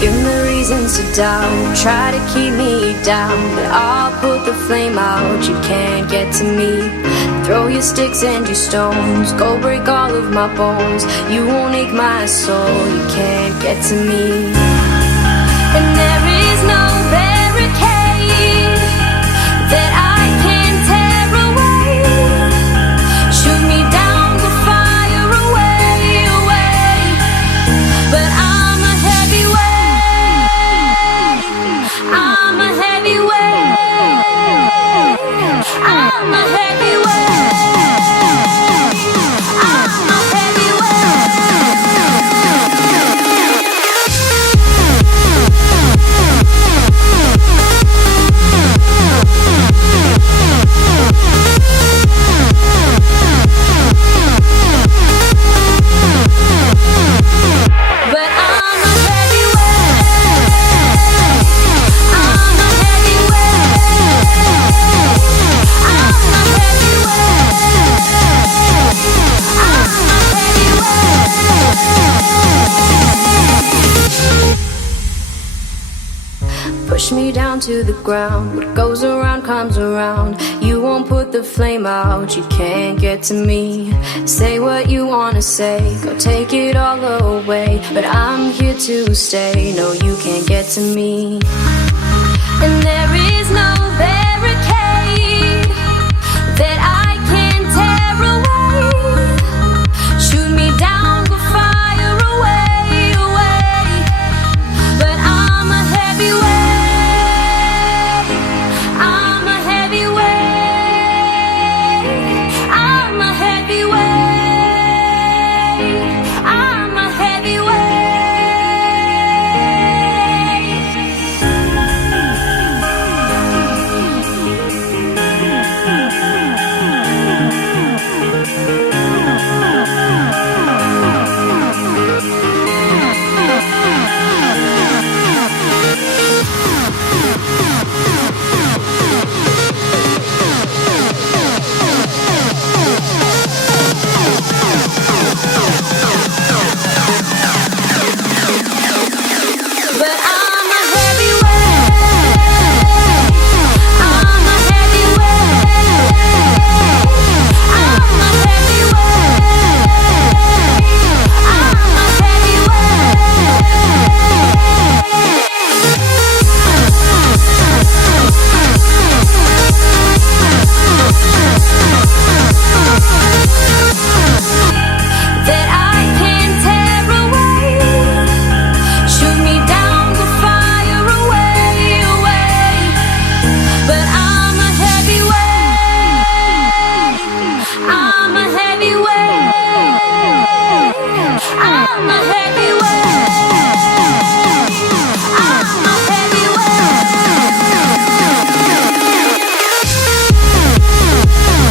Give me reasons to doubt, try to keep me down, but I'll put the flame out, you can't get to me. Throw your sticks and your stones, go break all of my bones, you won't ache my soul, you can't get to me. And there is no barricade that I can tear away. Shoot me down, go fire away, away. But I'm a heavyweight, I'm a heavyweight, I'm a heavyweight, I'm a push me down to the ground. What goes around comes around. You won't put the flame out, you can't get to me. Say what you wanna say, go take it all away, but I'm here to stay. No, you can't get to me. And there is no